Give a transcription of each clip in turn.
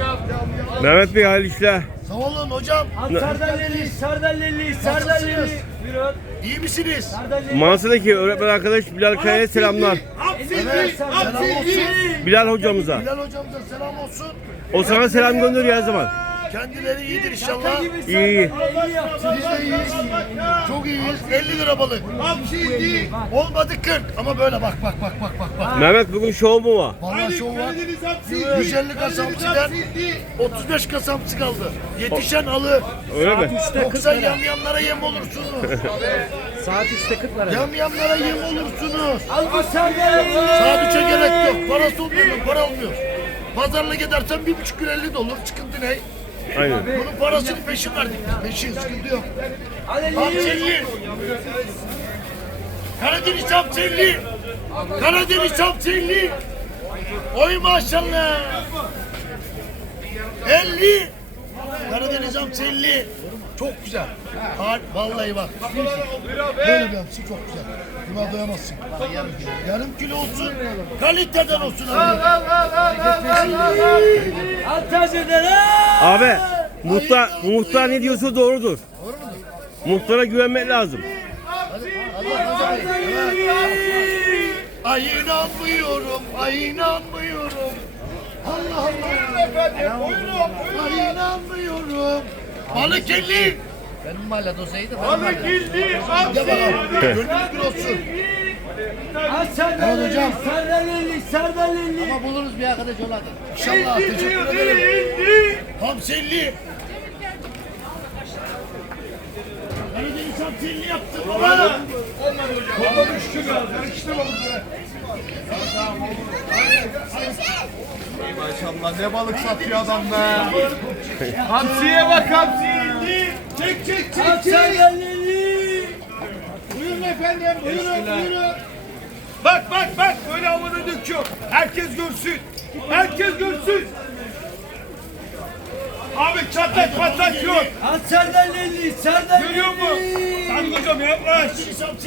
Devam, devam, devam, devam. Mehmet Bey hal işler. Sağ olun hocam. Sardalleli, Sardalleli, Sardalleli. Buyurun. İyi misiniz? Mansır'daki evet. öğretmen arkadaş Bilal evet. Kaya'ya selamlar. Hapsizli, evet, Selam olsun. Bilal hocamıza. İyi. Bilal hocamıza selam olsun. İyi. O sana Hepsi selam gönderiyor her zaman. Kendileri iyidir İyi. inşallah. İyi. Allah, İyi. Allah, Allah, Allah, Allah, Allah, Allah, Allah, Allah. Allah. Allah. Allah. Allah. Çok iyiyiz. 50 lira balık. Abi şey değil. Olmadı 40. Ama böyle bak bak bak bak bak. bak. Mehmet bugün şov mu var? Valla şov var. 150 kasapçıdan 35 kasapçı kaldı. Yetişen bak. alı. Bak. Saat öyle 90 mi? Yoksa yam yamlara yem olursunuz. Saat 3'te 40 lira. Yam yem olursunuz. Al bu sen de. Saat 3'e gerek yok. Parası olmuyor mu? Para almıyor. Pazarla gidersen 1.5 kilo 50 de olur. Çıkıntı ne? Aynen. Bunun parasını peşin verdik. Peşin sıkıntı yok. Amtirli. Karadeniz Çapçelli. Karadeniz Çapçelli. Oy maşallah. Ay, 50. Ay, Karadeniz Çapçelli. Çok güzel. Ha, vallahi bak. Böyle bir hapsi çok güzel. Buna doyamazsın. Yarım kilo olsun. Kaliteden olsun abi. Abi. Muhtar, muhtar ne diyorsa doğrudur. Doğru mu? Muhtara güvenmek lazım. Ay inanmıyorum, ay inanmıyorum. Allah Allah. Allah, Allah. Efendim, buyurun, buyurun, buyurun. Ay inanmıyorum. Balık elli. Benim mahalle dosyaydı. Balık elli. Gönlünüz olsun. Ah Serdar Elin, Serdar Elin, Serdar Elin. Ama buluruz bir arkadaş olarak. İnşallah. Teşekkür pin yaptı baba. Olmadı hocam. Baba düştü ya. Karıştı mı bunlara? Ey maşallah ne balık sen, satıyor sen, adam be. Hamsiye bak hamsiye indi. Çek çek çek çek. Hamsiye Buyurun efendim buyurun buyurun. Eşkiler. Bak bak bak böyle amına döküyor. Herkes görsün. Herkes görsün. Abi çatlak patlak yok. Aç serden elli, serden elli. Görüyor musun? yaklaş.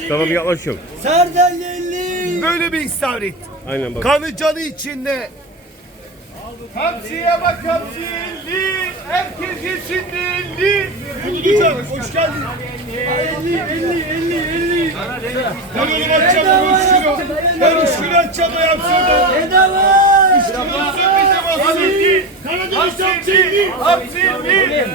Tamam yaklaşıyorum. Serdar Lelli. Böyle bir istavrit. Aynen bak. Kanı canı içinde. Aldı, kapsiye bak kapsiye Herkes gitsin de elli. Hoş geldin. Elli, elli, elli, elli. Ben onu atacağım, ben üstünü. Ben üstünü atacağım ayağım şurada. Eda var. Üstünü sökeceğim aslında. Kanı da üstünü çekti. Hapsiye bir. Hapsiye bir.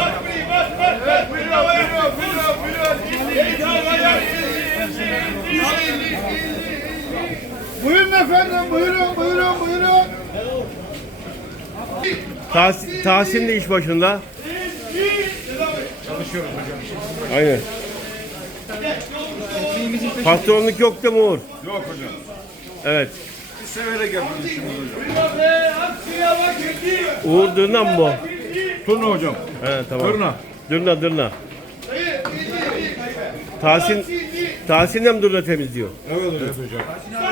efendim buyurun buyurun buyurun. Tahsin, Tahsin de iş başında. Çalışıyoruz hocam. Aynen. Patronluk yok değil mi Uğur? Yok hocam. Evet. Bir severe gelmişsiniz hocam. Uğur Dırna mı bu? Dırna hocam. He tamam. Dırna. Dırna Dırna. Tahsin, Tahsin de mi Dırna temizliyor? Evet hocam. Evet.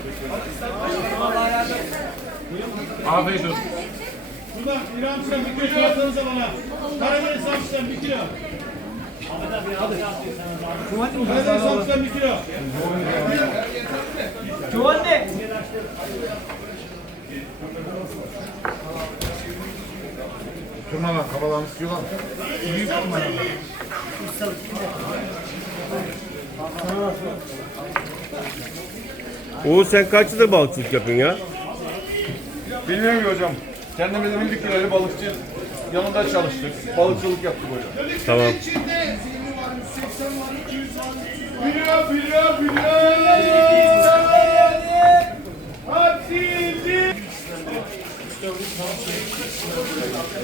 Afiyet olsun. Buradan İran sen bir kilo atsanıza bana. Karabeli sen bir kilo. Kuvvetli mi? sen bir kilo. Kuvvetli. Turnalar kabalan istiyorlar. İyi turnalar. Oğuz sen kaç yıldır balıkçılık yapıyorsun ya? Bilmiyorum ki hocam. Kendime de bildik kilolu balıkçı yanında çalıştık. Balıkçılık yaptık hocam. Tamam. tamam.